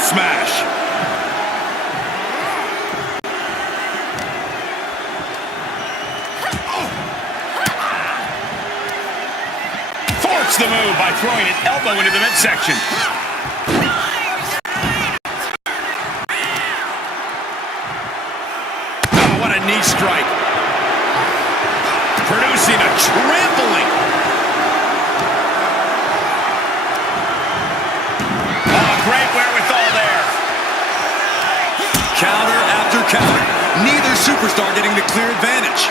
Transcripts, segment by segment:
smash. Forks the move by throwing an elbow into the midsection. Oh, what a knee strike. Producing a trampling. Oh, great wherewithal there. Counter after counter. Neither superstar getting the clear advantage.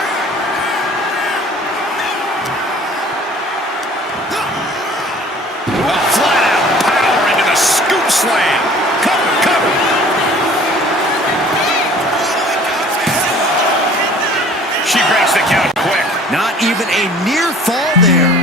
Flat out power into the scoop slam. Cover, cover. She breaks the count quick. Not even a near fall there.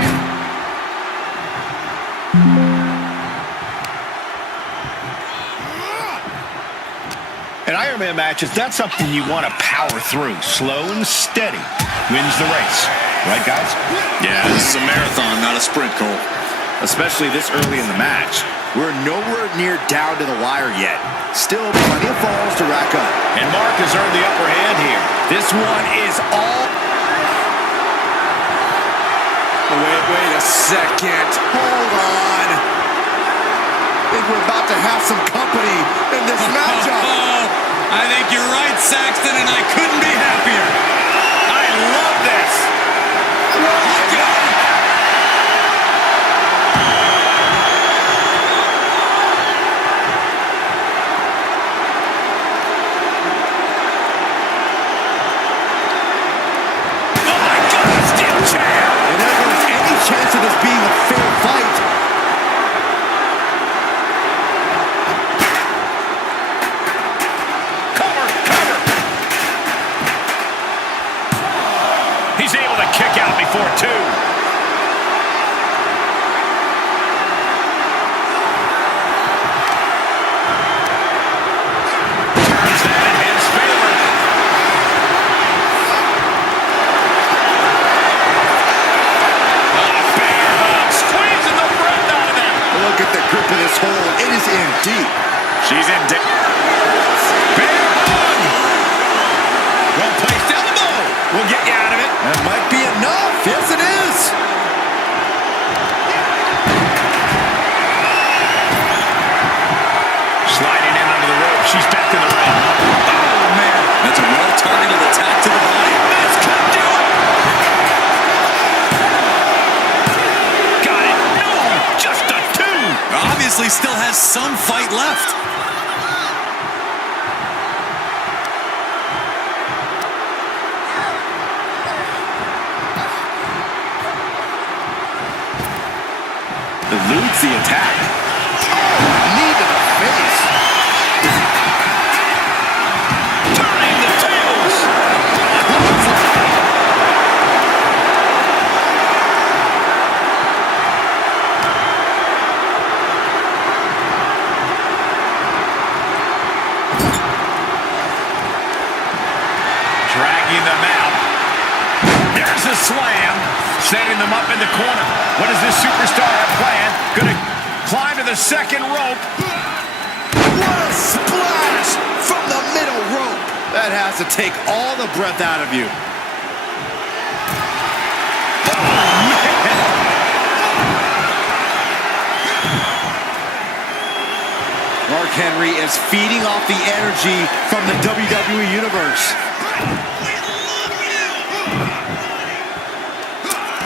In Iron Man matches, that's something you want to power through. Slow and steady wins the race. Right, guys? Yeah, this is a marathon, not a sprint, Cole. Especially this early in the match. We're nowhere near down to the wire yet. Still plenty of falls to rack up. And Mark has earned the upper hand here. This one is all... Wait a second. Hold on. I think we're about to have some company in this matchup. I think you're right, Saxton, and I couldn't be happier. I love this. Look out! Oh my God, steel chair. And if there's any chance of this being a fair fight, He's able to kick out before two. Turns that in his favor. Bear hug, squeezing the breath out of them. look at the grip of this hold. It is in deep. She's in deep. Bear hug. Well placed elbow. We'll get you out of it. That might be enough. Yes, it is. Sliding in under the rope. She's back in the ring. Oh, man. That's a well-targeted attack to the body. This could do it. Got it. No, just a two. Obviously still has some fight left. Eludes the attack. Knee to the face. Turning the tables. Dragging them out. There's a slam. Setting them up in the corner. What does this superstar have planned? Gonna climb to the second rope. What a splash from the middle rope. That has to take all the breath out of you. Mark Henry is feeding off the energy from the WWE Universe.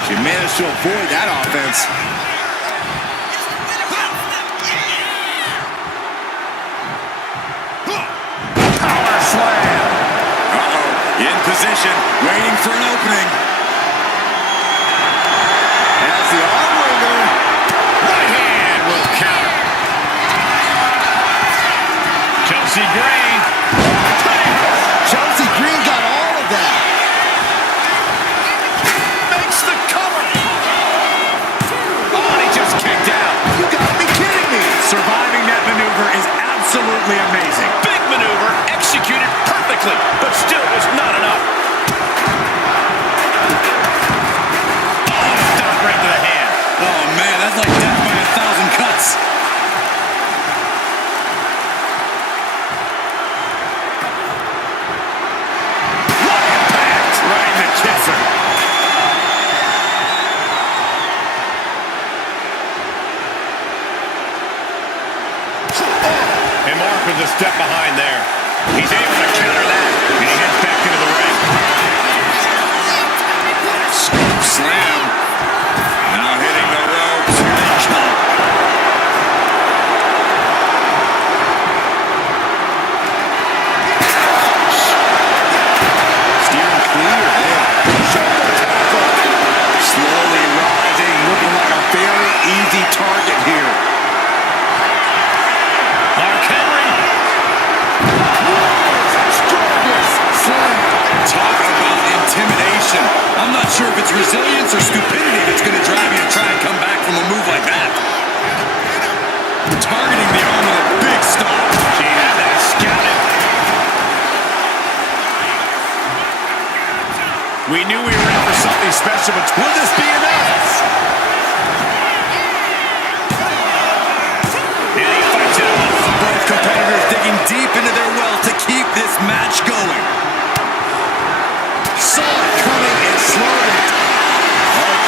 She managed to avoid that offense. Power slam. In position, waiting for an opening. As the arm wringer. Right hand will counter. Chelsea Green. Chelsea Green got all of that. Makes the cover. Oh, and he just kicked out. You gotta be kidding me. Surviving that maneuver is absolutely amazing. Big maneuver, executed perfectly, but still was not enough. Oh, stop right to the hand. Oh, man, that's like death by 1,000 cuts. a step behind there. He's able to counter that, and he heads back into the ring. Scoop slam. Now hitting the ropes. Here they come. Steering clear. Shoulder tackle. Slowly rising, looking like a very easy target here. Mark Henry. Talk about intimidation. I'm not sure if it's resilience or stupidity that's going to drive you to try and come back from a move like that. Targeting the arm with a big stop. He had that scouted. We knew we were in for something special, but will this be enough? And he fights it off. Both competitors digging deep into their well to keep this match going. Saw it coming and slowed it.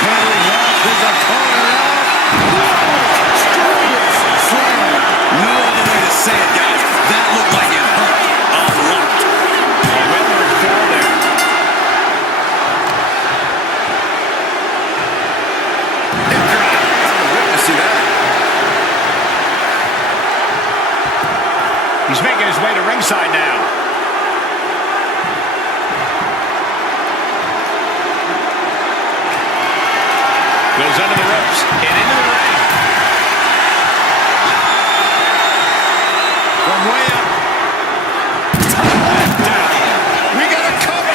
Henry knocked his opponent out. Slam. No other way to say it, guys. That looked like it hurt a lot. A well-earned fall there. Hip drop. I'm waiting to see that. He's making his way to ringside now. Goes under the ropes and into the ring. From way up. Down. We got a cover.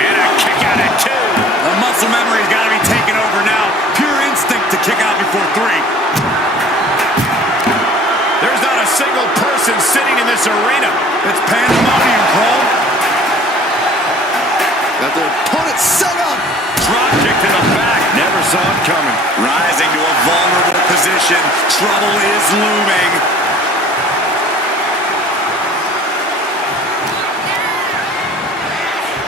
And a kick out at 2. The muscle memory's got to be taken over now. Pure instinct to kick out before 3. There's not a single person sitting in this arena. It's pandemonium, Cole. Got the opponent set up. Drop kick to the back. Never saw it coming. Rising to a vulnerable position. Trouble is looming.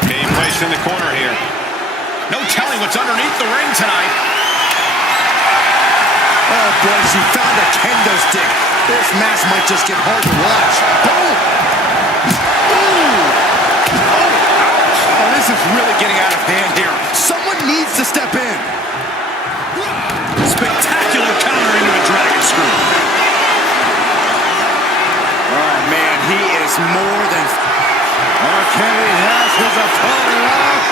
Being placed in the corner here. No telling what's underneath the ring tonight. Oh, boy, she found a kendo stick. This match might just get hard to watch. Boom! Oh, this is really getting out of hand here. Someone needs to step in. Spectacular counter into a dragon screw. Oh, man, he is more than... Mark Henry has his opponent out.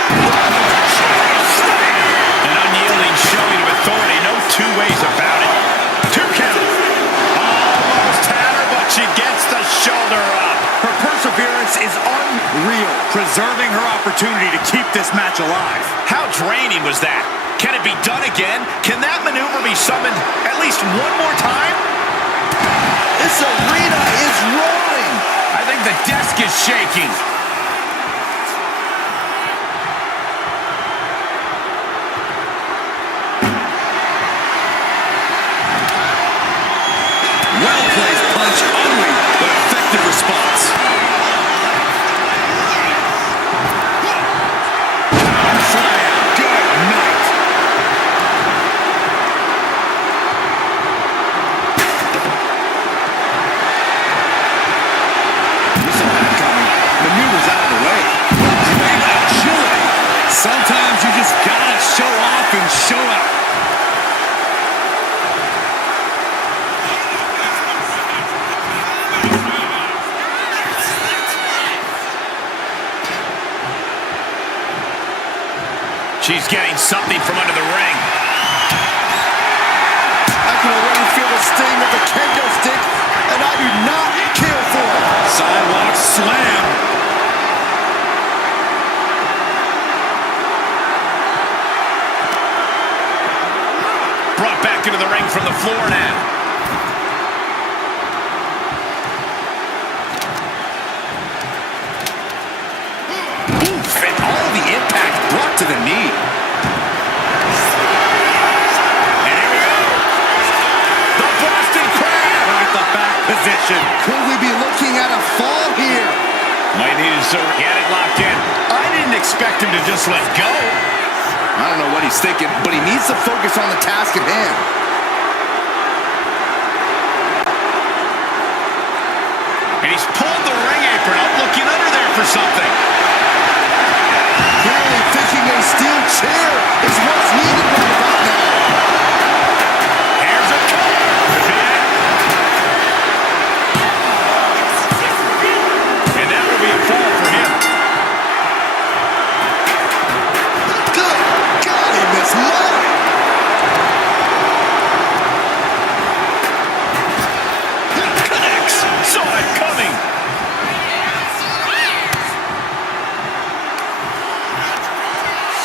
An unyielding showing of authority. No two ways about it. 2 count. Almost had her, but she gets the shoulder up. Her perseverance is unreal. Preserving her opportunity to keep this match alive. How draining was that? Can it be done again? Can that maneuver be summoned at least one more time? This arena is roaring. I think the desk is shaking. Well-placed punch, ugly, but effective response. Good night. You saw that coming. Maneuvers out of the way. Great agility. Sometimes you just gotta show off and show out. She's getting something from under the ring. I can already feel the sting of the kendo stick, and I do not care for it. Sidewalk slam. Brought back into the ring from the floor now. Oof, and all the impact brought to the knee. And here we go. The Boston Crab. Look at the back position. Could we be looking at a fall here? Might need to get it locked in. I didn't expect him to just let go. I don't know what he's thinking, but he needs to focus on the task at hand. he's pulled the ring apron up, looking under there for something. Clearly thinking a steel chair is what's needed right about now. Here's a cover. Could be it. And that will be a fall for him. Good God, he missed mine. Connects. Saw it coming.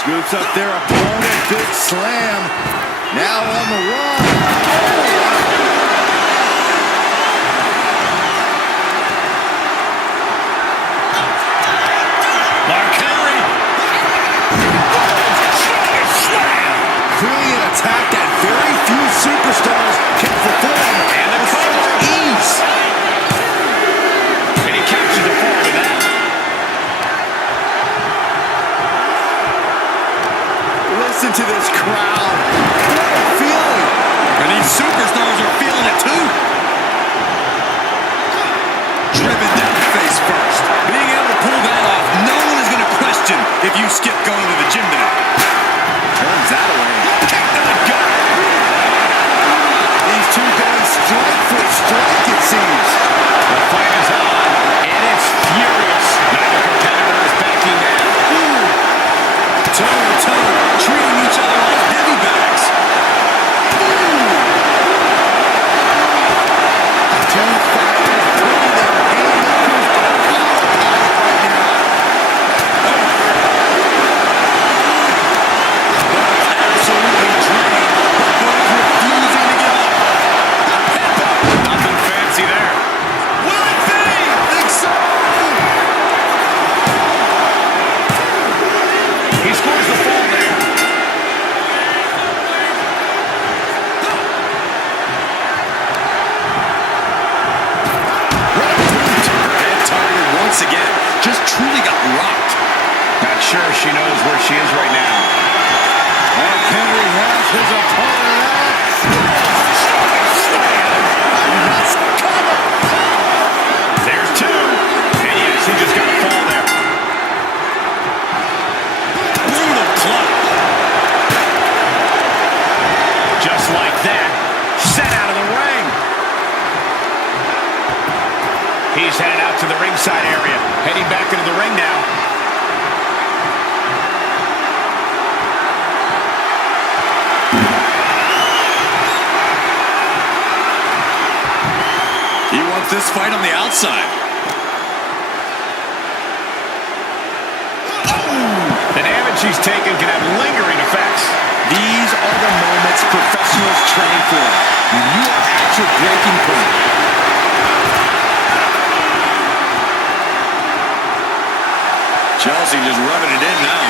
Scoops up their opponent, big slam. Now on the run. Mark Henry. Slam. Clearly an attack that very few superstars can perform. And the cover. Ease. And he captured the fall with that. Listen to this crowd. What a feeling. And these superstars are feeling it too. Driven down face first. Being able to pull that off, no one is going to question if you skip going to the gym tonight. Turns that away. Kick to the gut. These two going strike for strike, it seems. The fight is on, and it's furious. Neither competitor is backing down. Toe to toe, treating each other like heavy bags. Two fighters putting their haymakers on right now. Absolutely drained, but both refusing to give up. Nothing fancy there. Will it be? Think so. He scores the fall there. Head targeted once again. Just truly got rocked. Not sure she knows where she is right now. Mark Henry has his opponent out. There's two. And yes, he just got a fall there. Brutal club. Just like that, sent out of the ring. He's headed out to the ringside area. Heading back into the ring now. He wants this fight on the outside. The damage he's taken can have lingering effects. These are the moments professionals train for. When you are at your breaking point. Chelsea just rubbing it in now.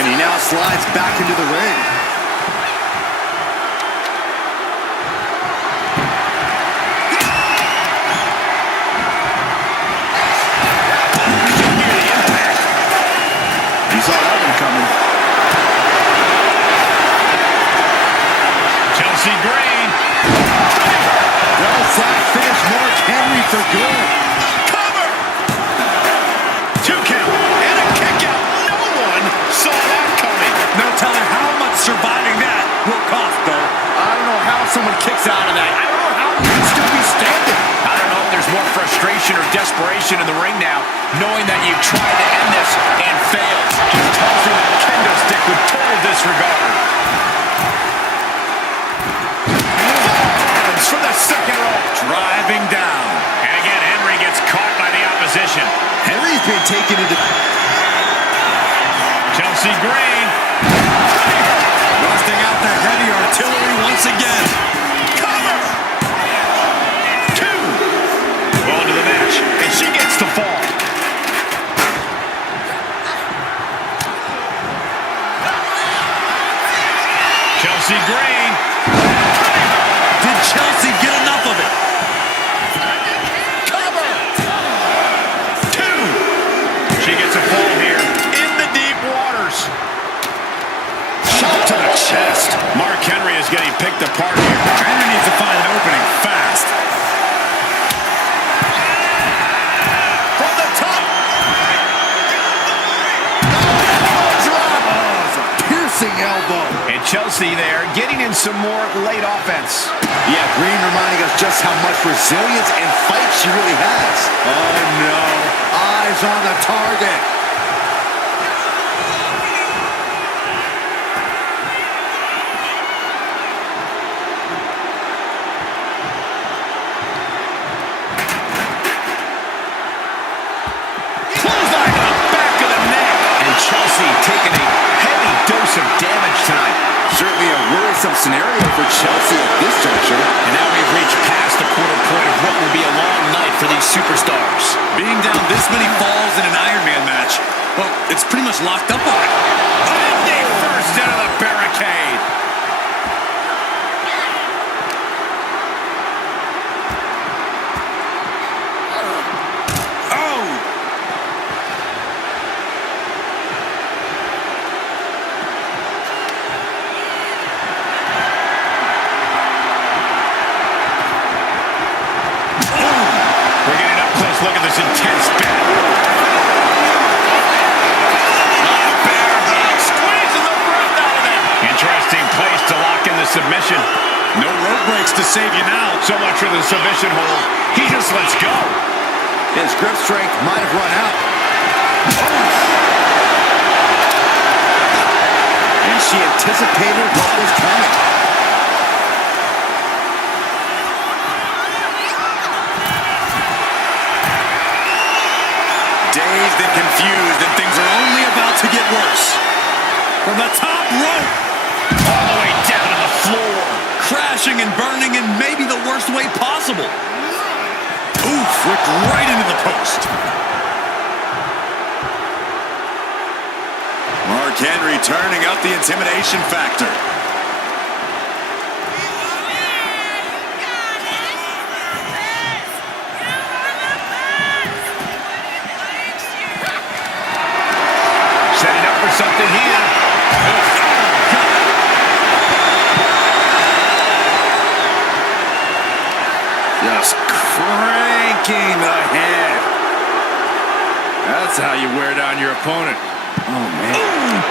And he now slides back into the ring. You saw that one coming. Chelsea Green. Well, side finish Mark Henry for good. Cover. 2 count. And a kick out. No one saw that coming. No telling how much surviving that will cost, though. I don't know how someone kicks out of that. I don't know how he can still be standing. I don't know if there's more frustration or desperation in the ring now, knowing that you've tried to end this and failed. Just tossing that kendo stick with total disregard. Bombs from the second rope. Driving down. And again, Henry gets caught by the opposition. Henry's been taken into... Chelsea Green. Busting out the heavy artillery once again. Cover. 2. On to the match, and she gets the fall. Chelsea Green. Did Chelsea get enough of it? Cover. 2. She gets a fall here in the deep waters. Shot to the chest. Mark Henry is getting picked apart here. Henry needs to find an opening fast. And Chelsea there getting in some more late offense. Yeah, Green reminding us just how much resilience and fight she really has. Oh, no. Eyes on the target. Clothesline to the back of the neck. And Chelsea taking a heavy dose of damage tonight. Certainly a worrisome scenario for Chelsea at this juncture. And now we've reached past the quarter point of what will be a long night for these superstars. Being down this many falls in an Iron Man match, well, it's pretty much locked up on it. And they first into the barricade. Oh! We're getting up close. Look at this intense battle. Bear hug, squeezing the breath out of it. Interesting place to lock in the submission. No rope breaks to save you now. So much for the submission hold. He just lets go. His grip strength might have run out. And she anticipated what was coming. Dazed and confused, and things are only about to get worse. From the top rope, All the way down to the floor. crashing and burning in maybe the worst way possible. Oof, flicked right into the post. Mark Henry turning up the intimidation factor. Setting up for something here. Just cranking the head. That's how you wear down your opponent. Oh, man.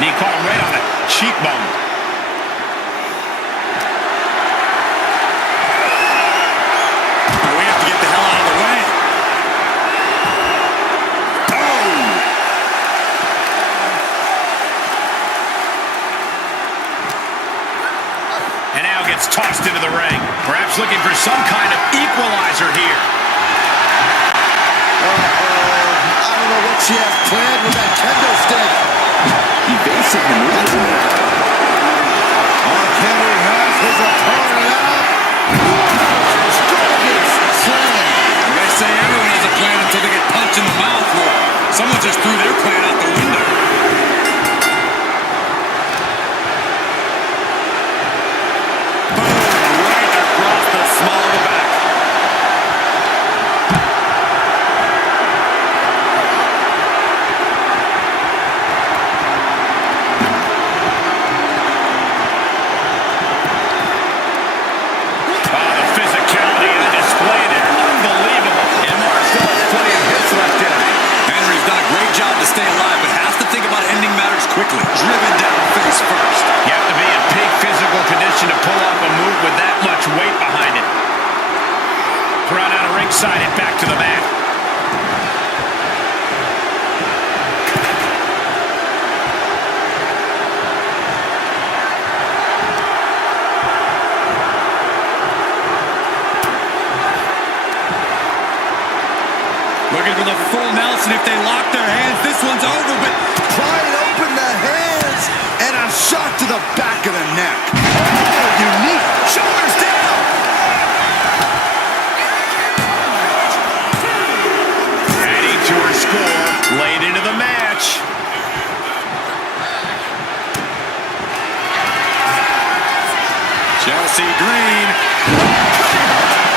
Knee caught him right on the cheekbone. We have to get the hell out of the way. And now gets tossed into the ring. Perhaps looking for some kind of equalizer here. I don't know what she has planned with that kendo stick. Evasive maneuvers in there. Mark Henry has his opponent out. Scorpions slam. They say everyone has a plan until they get punched in the mouth. Well, someone just threw their plan out the window. Boom, right across the small of the back. Oh, the physicality and the display there. Unbelievable. And Mark still has plenty of hits left in him. Henry's done a great job to stay alive, but has to think about ending matters quickly. Driven down face first. You have to be in peak physical condition to pull off a move with that much weight behind it. Thrown out of ringside and back to the mat. Looking for the full Nelson. If they lock their hands, this one's over, but Prying open the hands and a shot to the back of the neck. Oh, unique. Shoulders down. Adding to her score. Late into the match. Chelsea Green.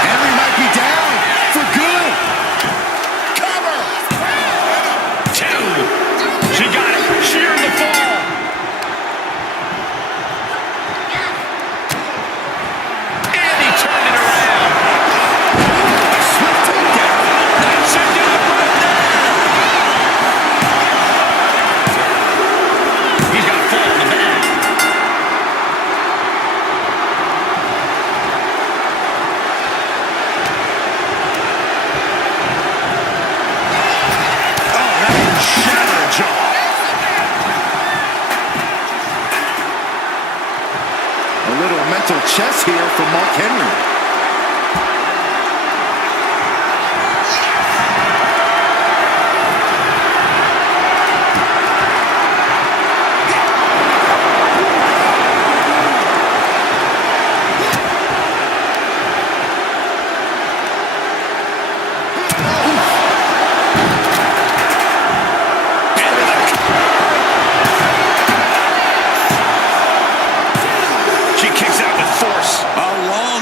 Henry might be down for good. Cover. Two. She got it. Shearing the fall. And he turned it around. A swift takedown. That should do it right there. He's got a fall in the back. mental chess here for Mark Henry.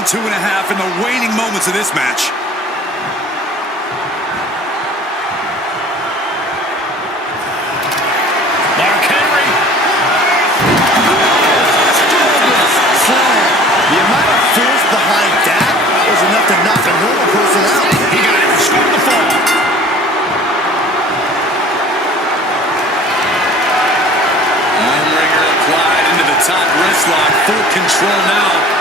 Two and a half in the waning moments of this match. Mark Henry. The amount of force behind that was enough to knock a normal person out. He got it. Scored the fall. Armringer applied into the top wrist lock. Full control now.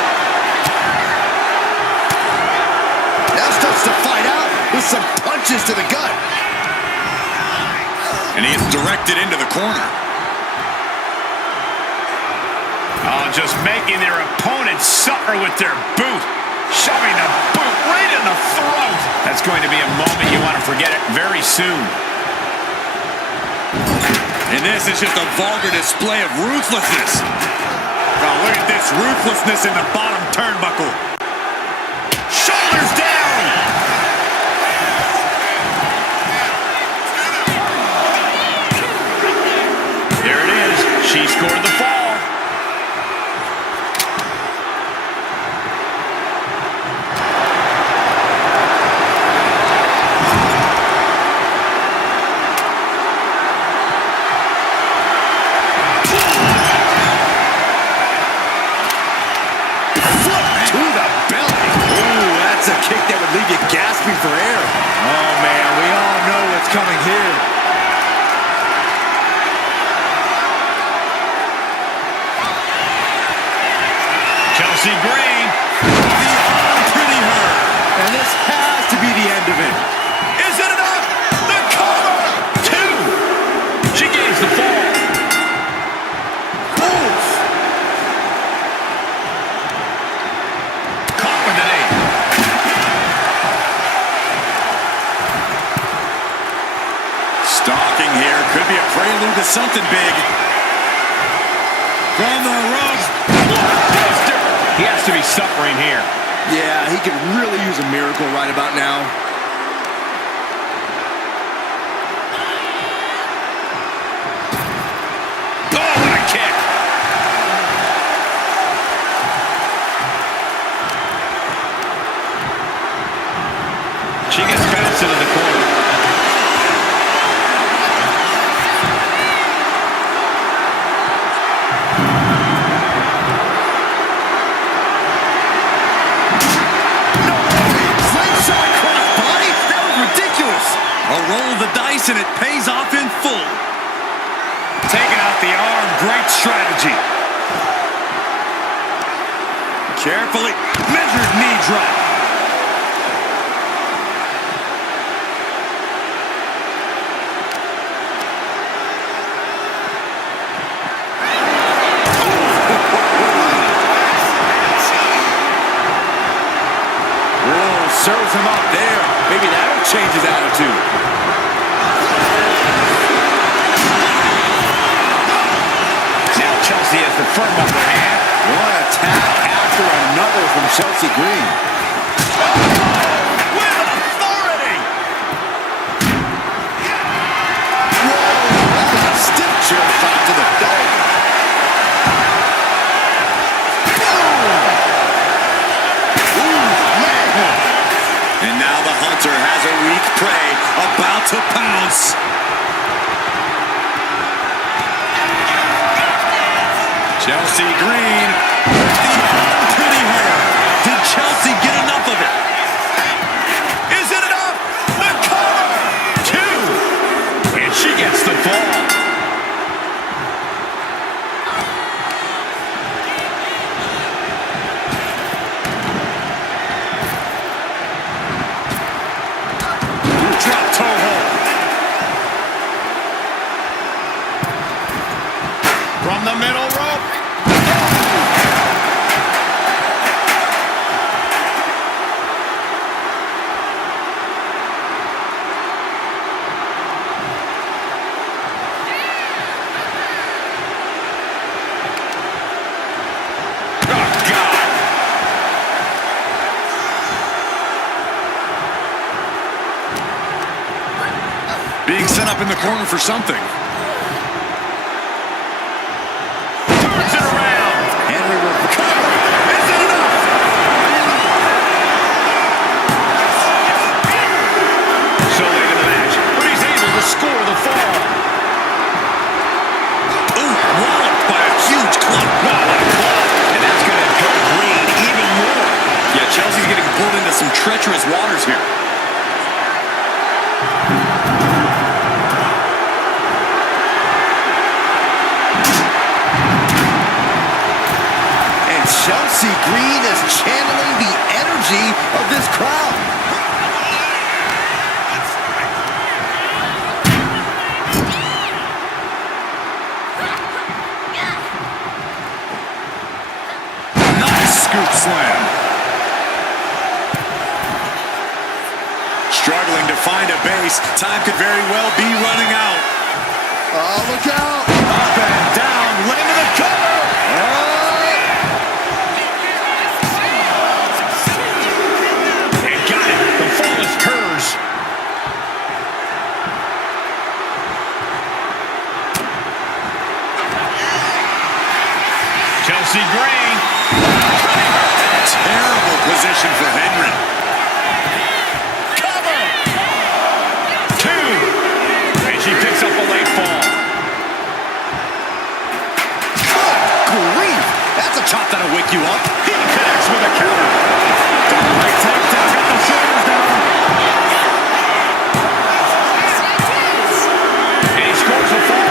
Starts to fight out with some punches to the gut. And he is directed into the corner. Oh, just making their opponent suffer with their boot. Shoving the boot right in the throat. That's going to be a moment you want to forget it very soon. And this is just a vulgar display of ruthlessness. Oh, look at this ruthlessness in the bottom turnbuckle. Shoulders down. There it is. She scored the fall. Gasping for air. Oh, man, we all know what's coming here. Chelsea Green. The arm pretty hurt. And this has to be the end of it. Is it enough? The cover. 2. She gains the fall. Oof. Caught with an 8. Stalking here could be a prelude to something big. From the ropes. Blockbuster. He has to be suffering here. Yeah, he could really use a miracle right about now. Oh, what a kick. She gets bounced into the corner. A roll of the dice and it pays off in full. Taking out the arm, great strategy. Carefully measured knee drop. Serves him up there. Maybe that'll change his attitude. Now Chelsea has the firm upper hand. One attack after another from Chelsea Green. With authority. Whoa, that's a stiff chair shot to the dome. And now the hunter has a weak prey about to pounce. Chelsea Green. The arm pretty hurt. Did Chelsea get enough of it? Is it enough? The cover. 2. And she gets the fall. From the middle rope. set up in the corner for something. Turns it around. Henry will Cover. Is it enough? So late in the match, but he's able to score the fall. Ooh, walloped by a huge club. Wow, what a club. And that's going to hurt Green even more. Yeah, Chelsea's getting pulled into some treacherous waters here. And Chelsea Green is channeling the energy of this crowd. Nice scoop slam. Struggling to find a base. Time could very well be running out. Oh, look out. Up and down, into the cover. And got it. The fall is hers. Chelsea Green. Terrible position for Henry. Cover. Two. And she picks up a late fall. Good grief. That's a chop that'll wake you up. He connects with a counter. Great takedown. Got the shoulders down. And he scores a fall.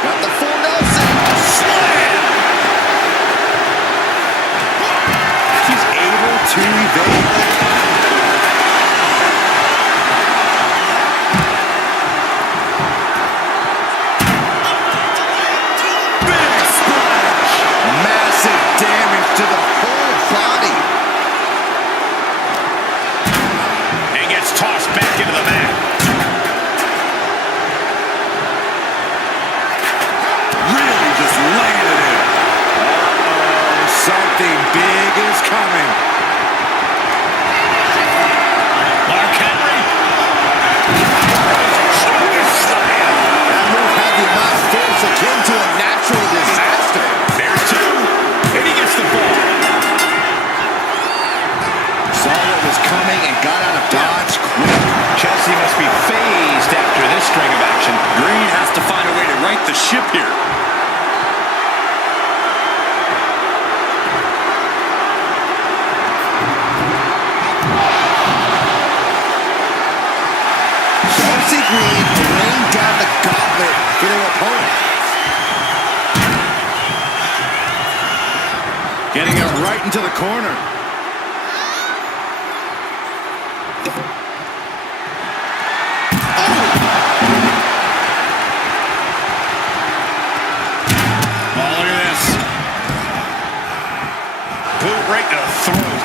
Got the full Nelson. Slam. She's able to evade. Big splash. Massive damage to the whole body. And gets tossed back into the mat. Really just laying it in. Something big is coming. Mark Henry. Shoulder slam. That move had the amount of force akin to a natural disaster. There's two. And he gets the ball. Saw what was coming and got out of dodge quick. Chelsea must be phased after this string of action. Green has to find a way to right the ship here. Chelsea Green laying down the gauntlet for their opponent. Getting him right into the corner. Oh, look at this. Boot right to the throat.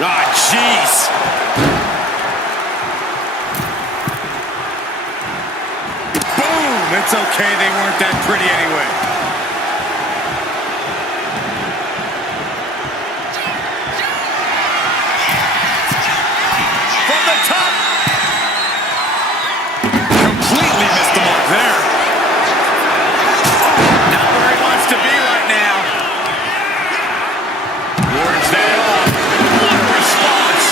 Ah, jeez. Boom! It's okay. They weren't that pretty anyway. From the top. Completely missed the mark there. Not where he wants to be right now. Wards that off. What a response.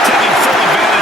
Taking full advantage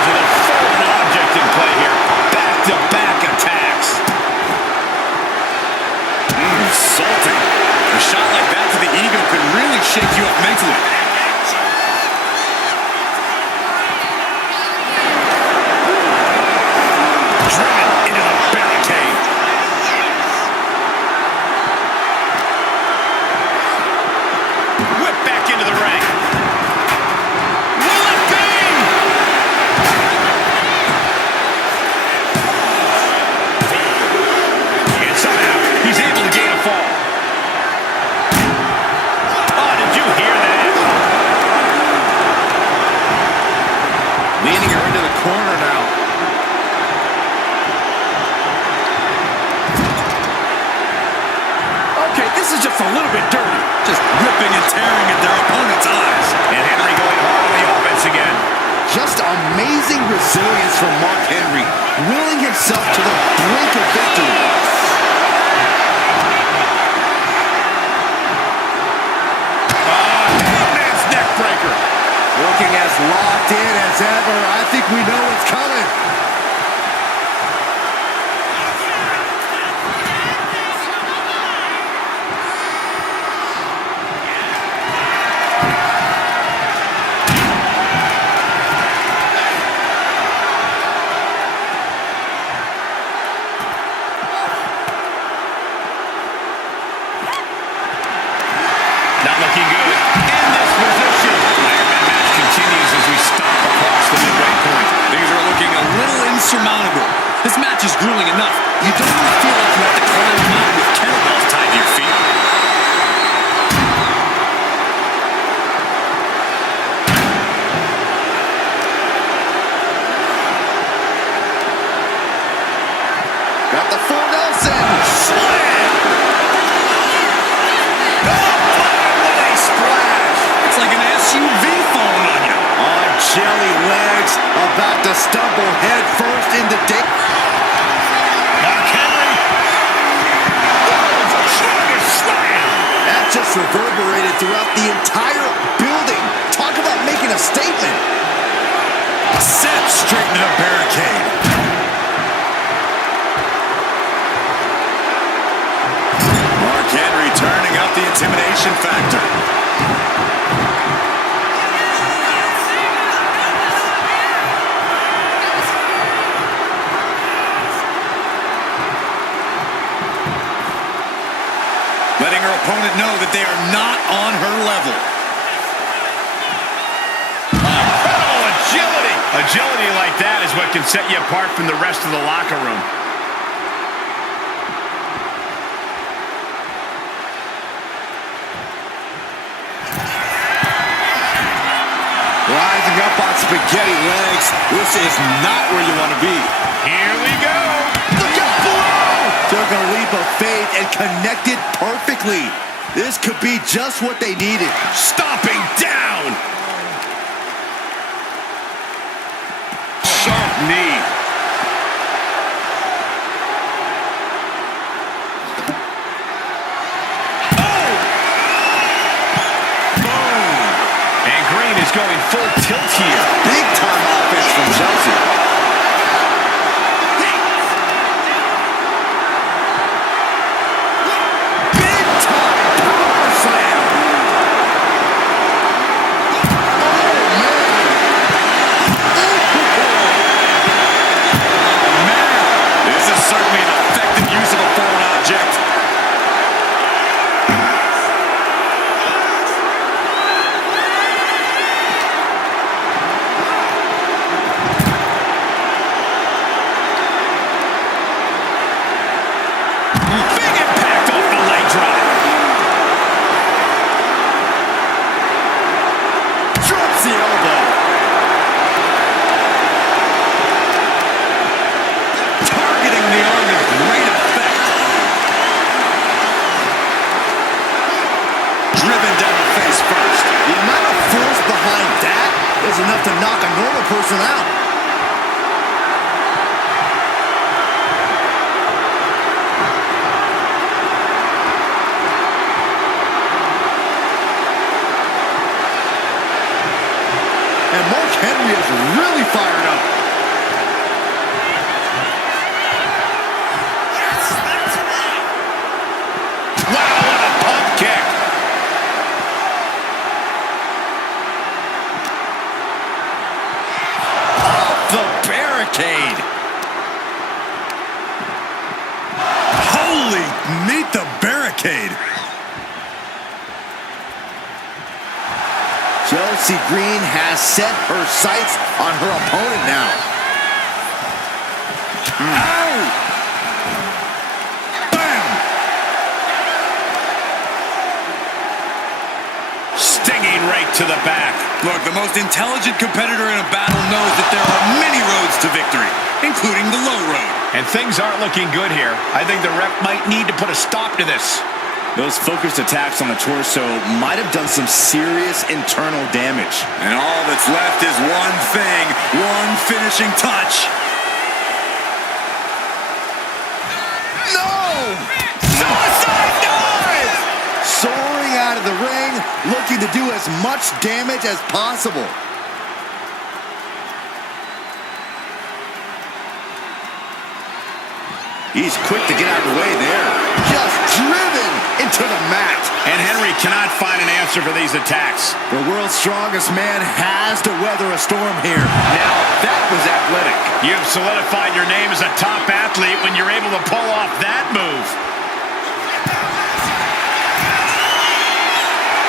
a little bit dirty, just ripping and tearing at their opponent's eyes. And Henry going hard on the offense again. Just amazing resilience from Mark Henry, willing himself to the brink of victory. Man's neck breaker. Looking as locked in as ever. I think we know what's coming. Not looking good. In this position. Iron Man match continues as we stomp across the midway point. Things are looking a little insurmountable. This match is grueling enough. You don't even feel like you have to climb a mountain with kettlebells tied to your feet. Got the full Nelson. Slam! Oh, what a splash! It's like an SUV falling on you. On jelly legs, about to stumble head first into Dick. Mark Henry. Oh, tremendous slam! That just reverberated throughout the entire building. Talk about making a statement. Set straight into the barricade. Mark Henry turning up the intimidation factor. Letting her opponent know that they are not on her level. Incredible agility! Agility like that is what can set you apart from the rest of the locker room. Rising up on spaghetti legs. This is not where you want to be. Here we go! Look at Blow! Took a leap of faith and connected perfectly. This could be just what they needed. Stomping down! Sharp knee. Oh! Boom! And Green is going full tilt here. Big time offense from Chelsea. Enough to knock a normal person out. And Mark Henry is really fired up. Wow, what a pump kick. The barricade. Holy, meet the barricade. Chelsea Green has set her sights on her opponent now. Ow! Bam! Stinging right to the back. Look, the most intelligent competitor in a battle knows that there are many roads to victory, including the low road. And things aren't looking good here. I think the ref might need to put a stop to this. Those focused attacks on the torso might have done some serious internal damage. And all that's left is one thing, one finishing touch. No! Suicide dive! Soaring out of the ring, looking to do as much damage as possible. He's quick to get out of the way there. Just driven into the mat. And Henry cannot find an answer for these attacks. The world's strongest man has to weather a storm here. Now, that was athletic. You've solidified your name as a top athlete when you're able to pull off that move.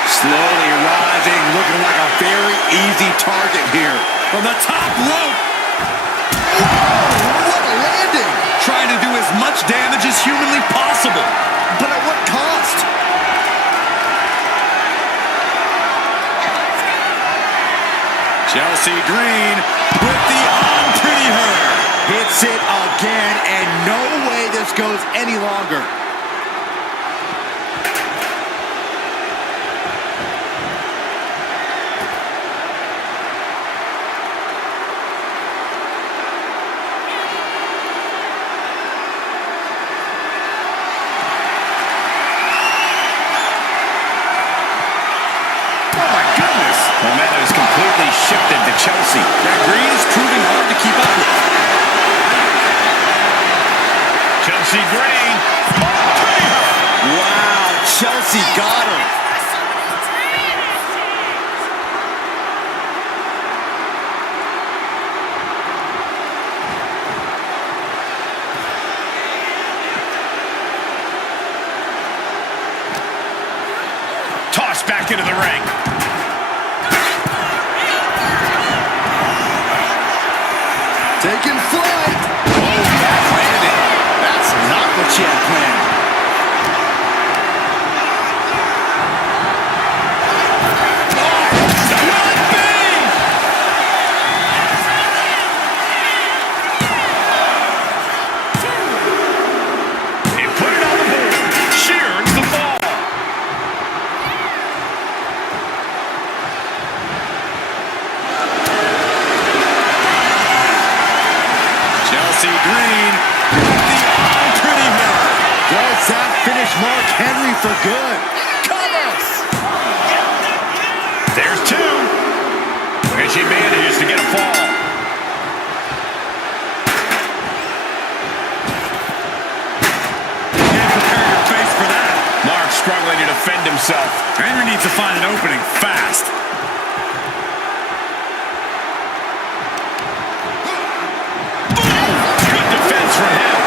Slowly rising, looking like a very easy target here. From the top rope. Whoa, what a landing! Trying to do as much damage as humanly possible. But at what cost? Chelsea Green with the unpretty her. Hits it again, and no way this goes any longer. Momentum is completely shifted to Chelsea. That Green is proving hard to keep up with. Chelsea Green. Wow, Chelsea got her. Tossed back into the ring. Taking flight. Oh, backhanded. That's not what she had planned. He put it on the board. Shears the ball. Chelsea Green with the unpretty her. Does that finish Mark Henry for good? Covers! There's two. And she manages to get a fall. Can't prepare your face for that. Mark struggling to defend himself. Henry needs to find an opening fast. Good defense from him.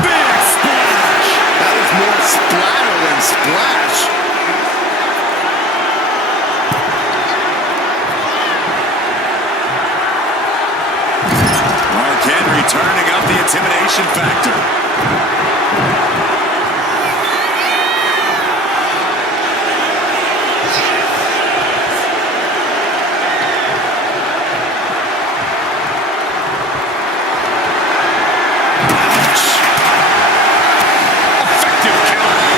Big splash. That was more splatter than splash. Mark Henry turning up the intimidation factor. Effective counter.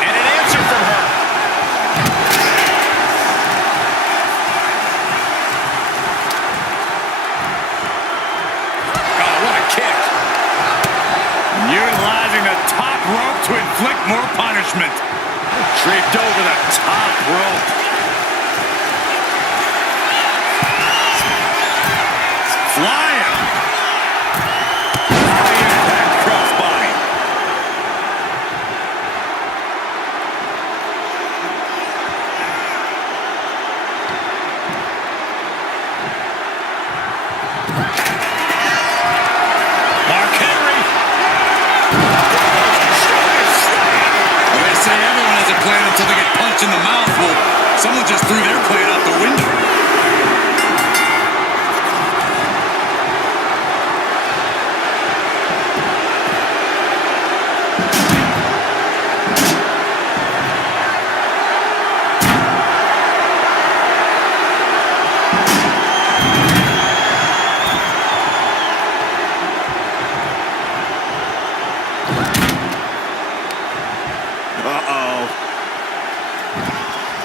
And an answer from her. Oh, what a kick. Utilizing the top rope to inflict more punishment. Draped over the top rope. Flying. High impact crossbody. Mark Henry. threw their plan out the window.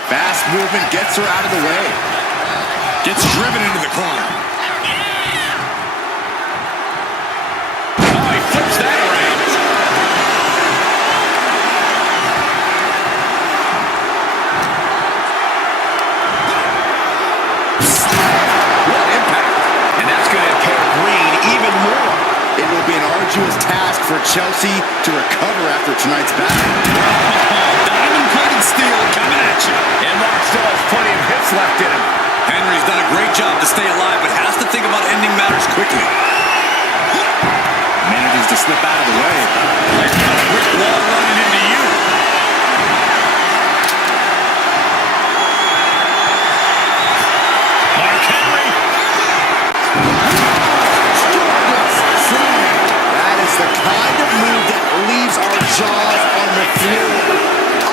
Fast movement gets her out of the way. Gets driven into the corner. Oh, he flips that around. What impact. And that's going to impair Green even more. It will be an arduous task for Chelsea to recover after tonight's battle. Diamond-plated steel coming at you. And Mark still has plenty of hits left in him. Henry's done a great job to stay alive, but has to think about ending matters quickly. Manages to slip out of the way. Like a brick wall running into you. Mark Henry. That is the kind of move that leaves our jaws on the floor.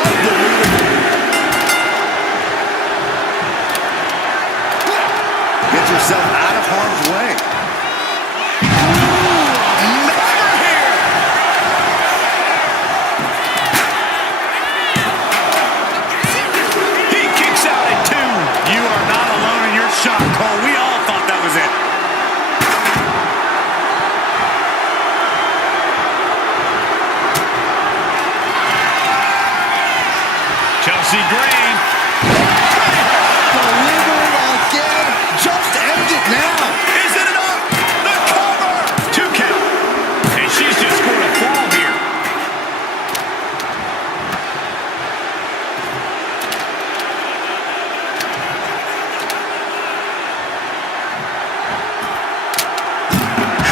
Unbelievable. Gets herself out of harm's way. Never here. He kicks out at 2. You are not alone in your shot, Cole. We all thought that was it. Chelsea Green. Delivering again. Just end it now. Is it enough? The cover. 2 count. And she's just scored a fall here.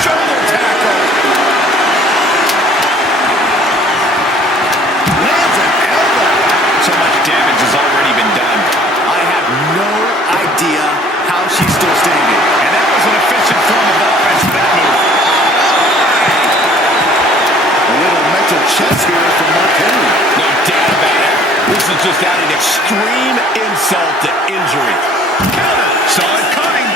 Shoulder tackle. Lands an elbow. So much damage has already been done. I have no idea how she's still standing. And that was an efficient form of offense for that move. A little mental chess here from Mark Henry. No doubt about it. This is just adding extreme insult to injury. Counter. Saw it coming.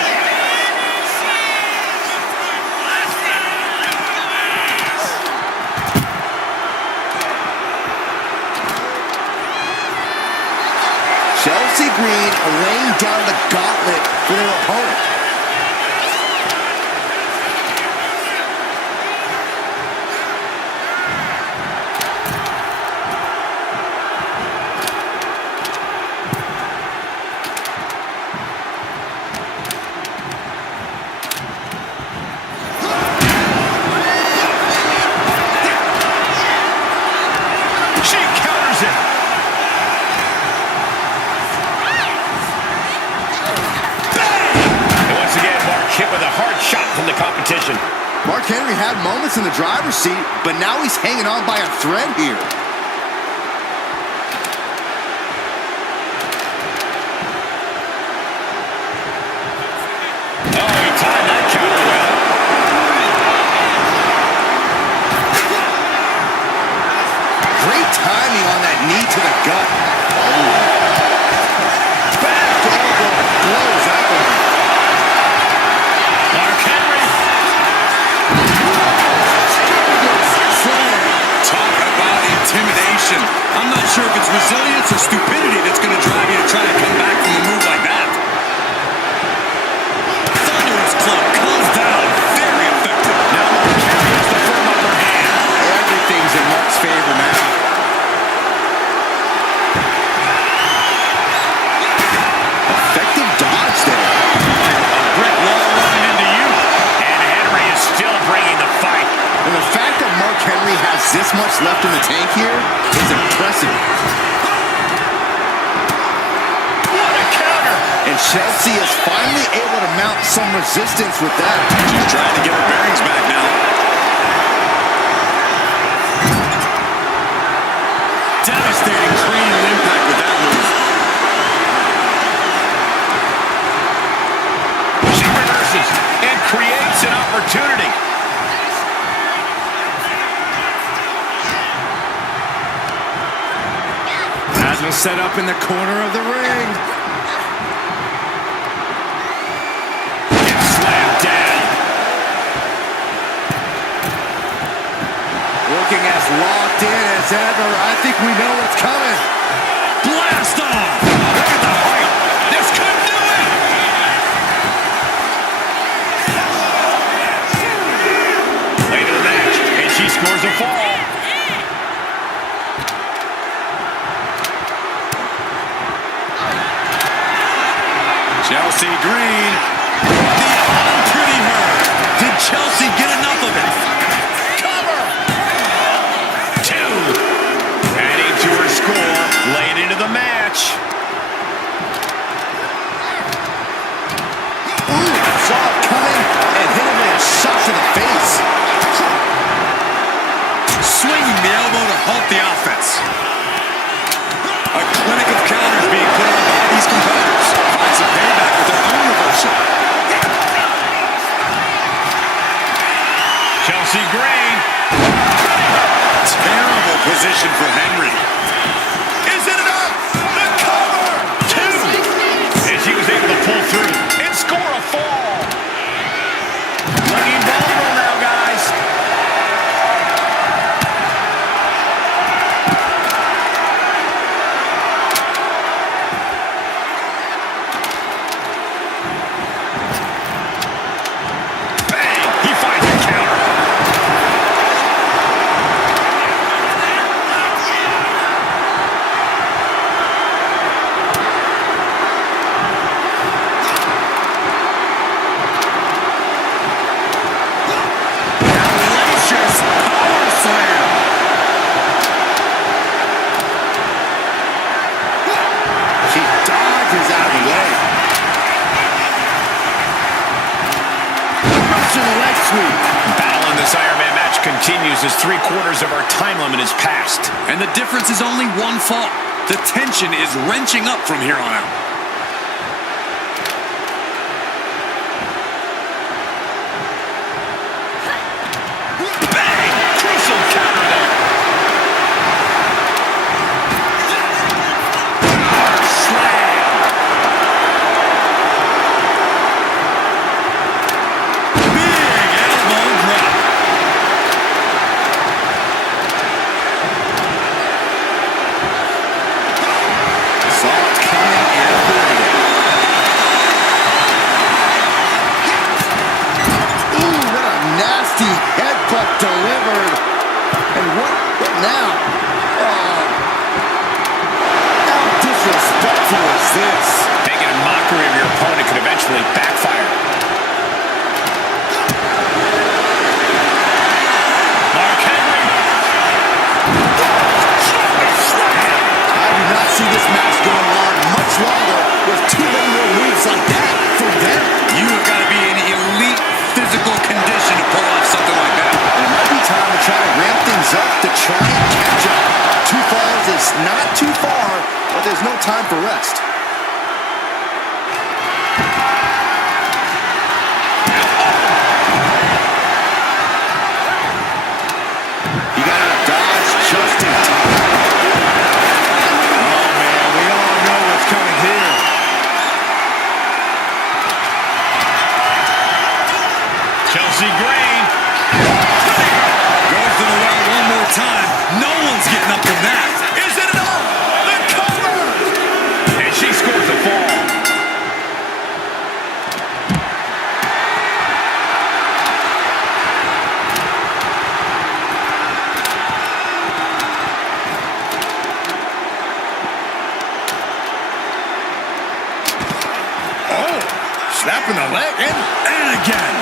Chelsea Green laying down the gauntlet for their opponent. She counters it. And once again, Mark hit with a hard shot from the competition. Mark Henry had moments in the driver's seat, but now he's hanging on by a thread here. Oh, he timed that counter well. Great timing on that knee to the gut. Back elbow blows out of him. Mark Henry. Talk about intimidation. I'm not sure if it's resilience or stupidity that's going to drive you to try to come back from a move like that. Thunderous club comes down. Very effective. Now Mark Henry has the firm upper hand. Everything's in Mark's favor now. Effective dodge there. A brick wall running into you. And Henry is still bringing the fight. And the fact that Mark Henry has this much left in the tank here is impressive. What a counter. And Chelsea is finally able to mount some resistance with that. She's trying to get her bearings back now. Devastating cranial impact with that move. set up in the corner of the ring. Gets slammed down. Looking as locked in as ever. I think we know what's coming. Blast off! Look at the height. This could do it! Late in the match, and she scores a fall. Chelsea Green. The unpretty her. Did Chelsea get enough of it? Cover! 2. Adding to her score late into the match. Ooh, saw it coming and hit him with a shot to the face. Swinging the elbow to halt the offense. A clinic of counters being put on by these competitors. Find some payback with their own reversal. Chelsea Green. Terrible position for Henry. Is it enough? The cover! 2. And she was able to pull through and score a fall. Looking vulnerable now, guys. Bang! He finds a counter. Hellacious power slam. She dodges out of the way. Russian leg sweep. Battle in this Iron Man match continues as 3/4 of our time limit is passed. And the difference is only one fall. The tension is wrenching up from here on out. Bang! Crucial counter there. Slam! Big elbow drop. Saw it coming and avoided it. Ooh, what a nasty headbutt delivered. And what now? Oh, how disrespectful is this? Making a mockery of your opponent could eventually backfire. Mark Henry. I do not see this match going on much longer with too many more moves like that for them. You have got to be in elite physical condition to pull off something like that. It might be time to try to ramp things up to try and catch up. 2 falls is not too far, but there's no time for rest. You got to dodge just in time. Oh, man, we all know what's coming here. Chelsea Green. Goes to the well one more time. No one's getting up from that. Is it enough? The cover! And she scores a fall. Oh, snapping the leg and again.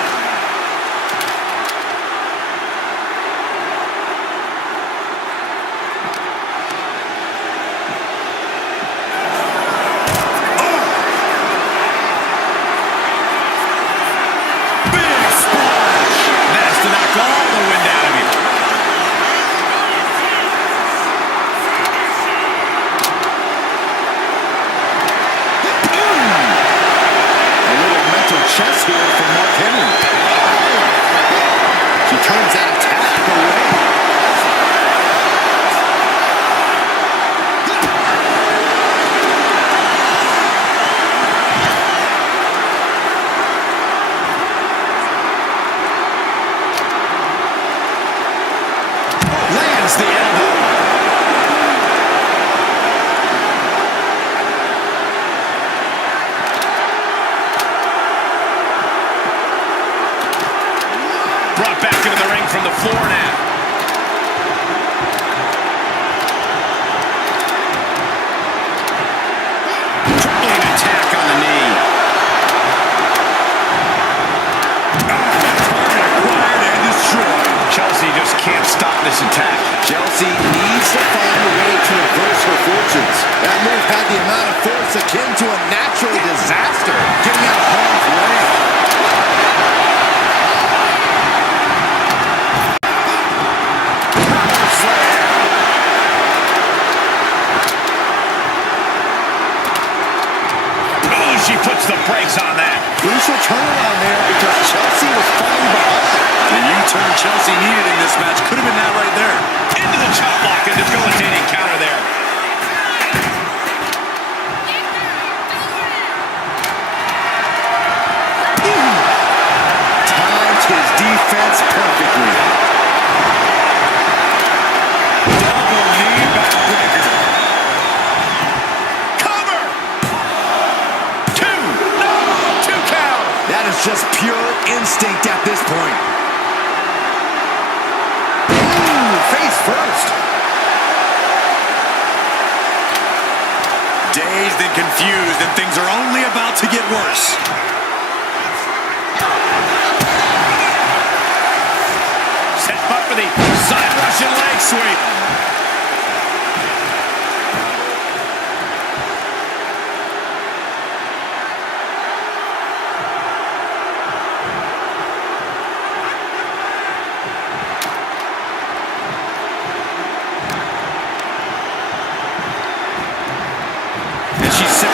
Brought back into the ring from the floor now. Dribbling attack on the knee. Target acquired and destroyed. Chelsea just can't stop this attack. Chelsea needs to find a way to reverse her fortunes. That move had the amount of force akin to a natural disaster. Getting out of harm's way. Oh, she puts the brakes on that. Crucial turnaround there because Chelsea was falling behind. The U-turn Chelsea needed in this match could have been that right there. Into the chop block and debilitating counter there. Timed his defense perfectly. Double knee backbreaker. Cover! Two count. That is just pure instinct at this point. Face first. Dazed and confused, and things are only about to get worse. Set up for the side Russian leg sweep. And she's set.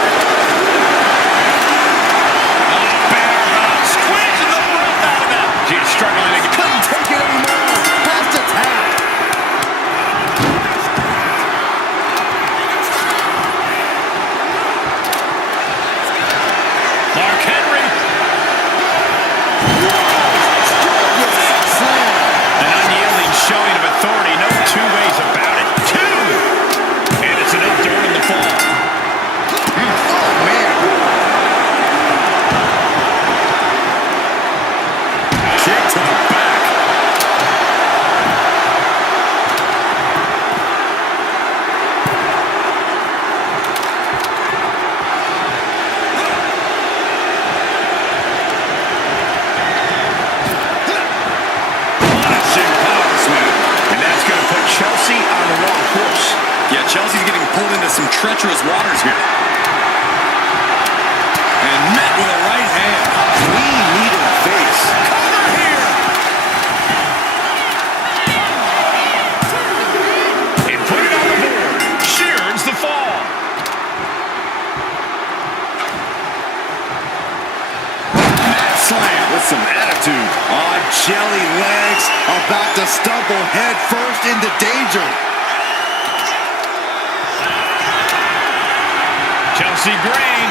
Squeezing the breath out of that. She's struggling to get. Couldn't take it anymore. Best attack. Mark Henry. Slam. An unyielding showing of authority. No two ways about it. Two. And it's enough to earn the fall. Oh, man. Kick to the back. Punishing power slam. And that's going to put Chelsea on the wrong course. Yeah, Chelsea's getting pulled into some treacherous waters here. And met with a right hand. Clean knee to the face. Cover here. And put it on the board. Shears the fall. Mat slam with some attitude. On jelly legs, about to stumble head first into danger. Chelsea Green.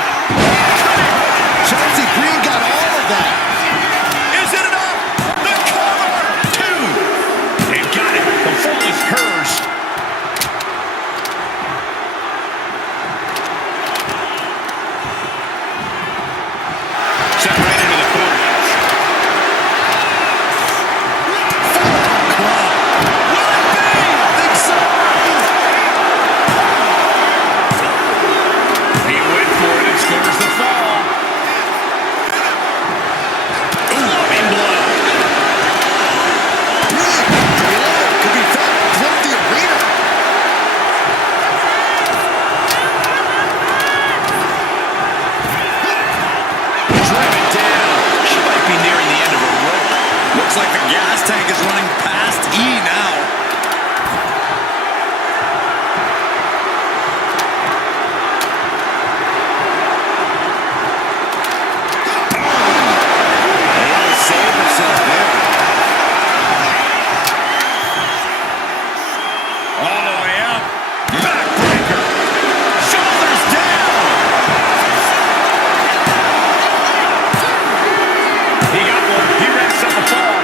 Chelsea Green got all of that. Is it enough? The cover. Two. And got it. The fall is hers. Set right into the corner. Will it be? I think so. He went for it and scores the fall. Loving blow. Blood could be felt throughout the arena. Driven down. She might be nearing the end of her rope. Looks like the gas tank is running past E now. Able to save herself there. All the way up. Backbreaker. Shoulders down. He got one. He wraps up the fall.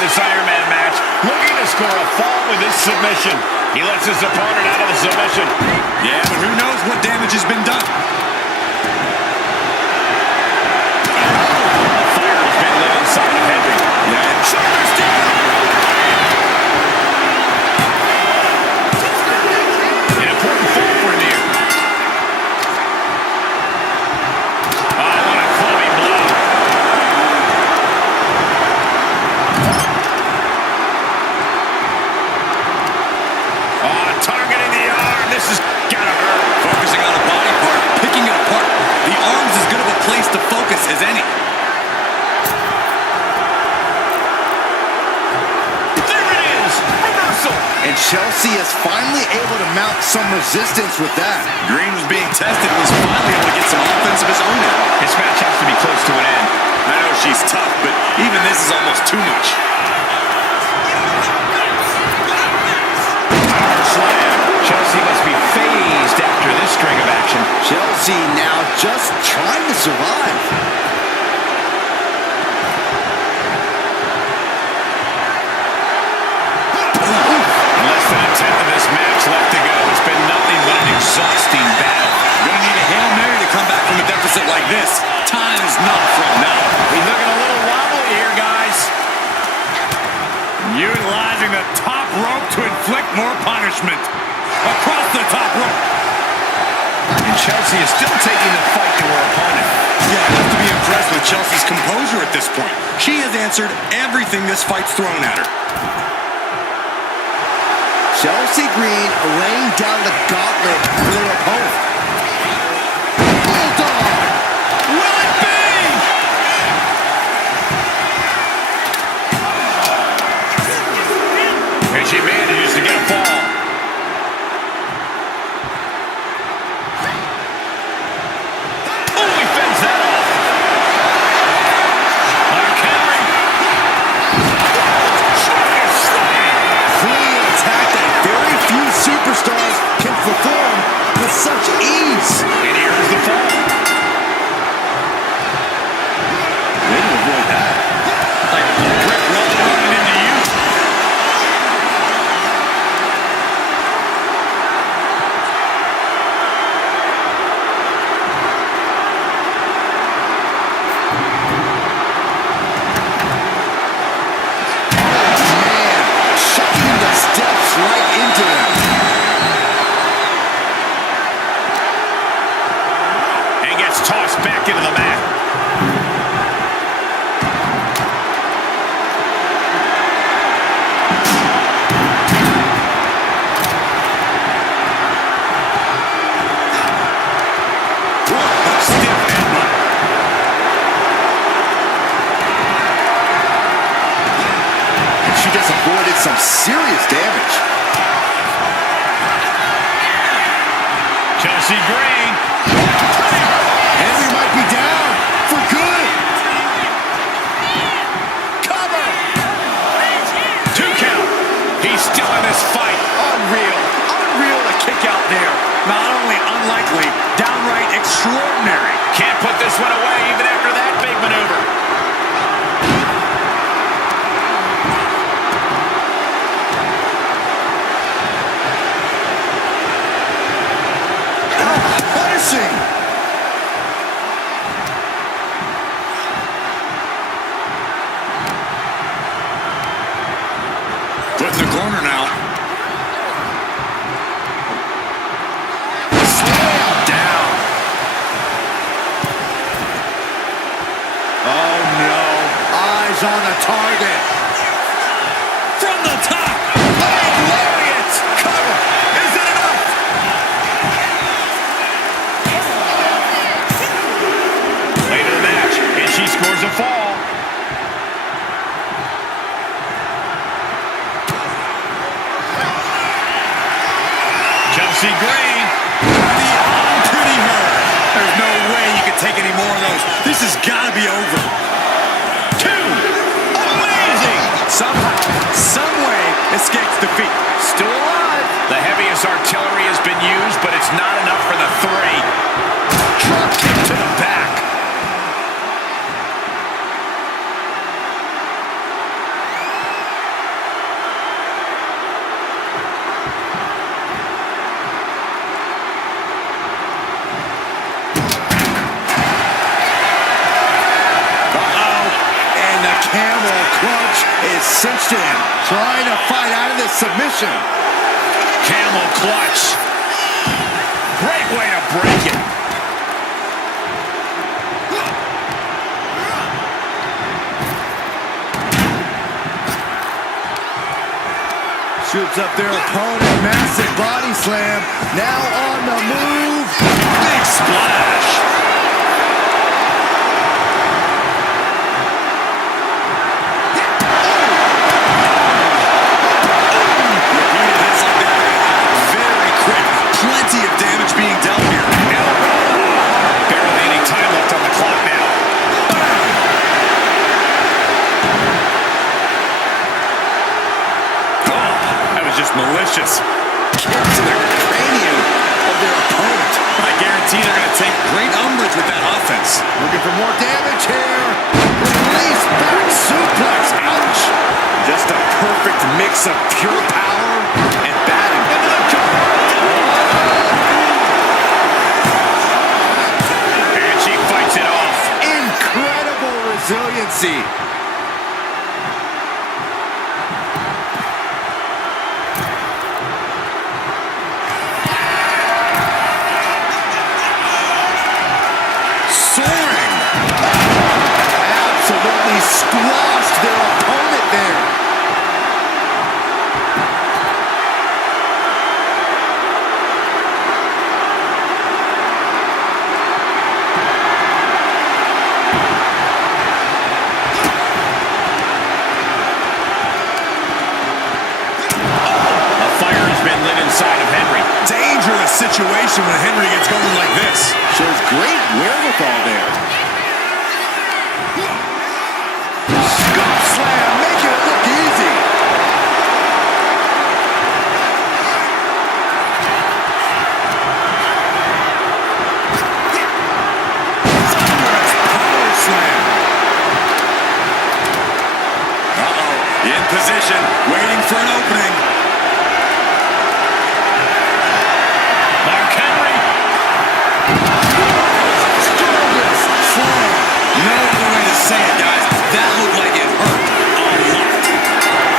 this Iron Man match, looking to score a fall with this submission. He lets his opponent out of the submission. Yeah, but who knows what damage has been done. Fire has been lit inside of Henry. Yeah, shoulders down. An important fall for him here. Oh, what a clubbing blow. Oh, targeting the arm. This is gonna hurt. Focusing on a body part, picking it apart. The arm's as good of a place to focus as any. There it is. Reversal. And Chelsea is finally able to mount some resistance with that. Green was being tested and was finally able to get some offense of his own in. This match has to be close to an end. I know she's tough, but even this is almost too much. Power slam. Chelsea must be phased after this string of action. Chelsea now just trying to survive. Less than a tenth of this match left to go. It's been nothing but an exhausting battle. Gonna need a Hail Mary to come back from a deficit like this. Time's not from now. He's looking a little wobbly here, guys. Utilizing the top rope to inflict more punishment. Across the top rope. And Chelsea is still taking the fight to her opponent. Yeah, I have to be impressed with Chelsea's composure at this point. She has answered everything this fight's thrown at her. Chelsea Green laying down the gauntlet for their opponent. Bulldog! Will it be? And she manages to get a fall. Oh, he fends that off. Countering. Clean attack that very few superstars can perform with such ease. And here's the fall. Way to avoid that. Like a brick wall running into you. Man, chucking the steps right into them. And gets tossed back into the mat. Stiff headbutt. And she just avoided some serious damage. Chelsea Green. Henry might be down for good. Cover. 2 count. He's still in this fight. Unreal. Unreal to kick out there. Not only unlikely, downright extraordinary. Can't put this one away even after that big maneuver. Punishing. Put in the corner now. Slam down. Oh no. Eyes on the target. From the top. Leg lariat. Cover. Is it enough? Late in the match, and she scores a fall. Chelsea Green. Beyond pretty hurt. There's no way you can take any more of those. This has got to be over. 2. Amazing. Somehow, some way, escapes defeat. Still alive. The heaviest artillery has been used, but it's not enough for the 3. Drop kick to the back. cinched in, trying to fight out of this submission. Camel clutch. Great way to break it. Shoots up their opponent, massive body slam. Now on the move. Big splash. Repeated hits like that very quick. Plenty of damage being dealt here. Barely any time left on the clock now. That was just malicious. Kick to the cranium of their opponent. I guarantee they're going to take great umbrage with that offense. Looking for more damage here. Release back suplex. Ouch. Just a perfect mix of pure power and batting. And she fights it off. Incredible resiliency. Soaring. Absolutely squashed their opponent there. A fire has been lit inside of Henry. Dangerous situation when Henry gets going like this. Shows great wherewithal there. Scoop slam, making it look easy. Thunderous power slam. Uh-oh. In position, waiting for an opening. Mark Henry. Strongest slam. No other way to say it, guys. That looked like it hurt a lot.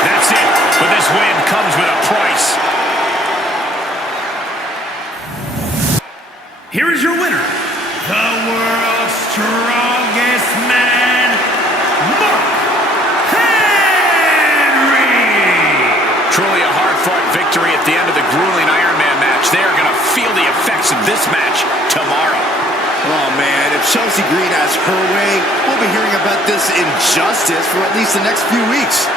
That's it. But this win comes with a price. Here is your winner, the world's strongest man, Mark Henry. Truly a hard-fought victory at the end of the grueling Iron Man match. They are going to feel the effects of this match tomorrow. Oh, man, if Chelsea Green has her way, we'll be hearing about this injustice for at least the next few weeks.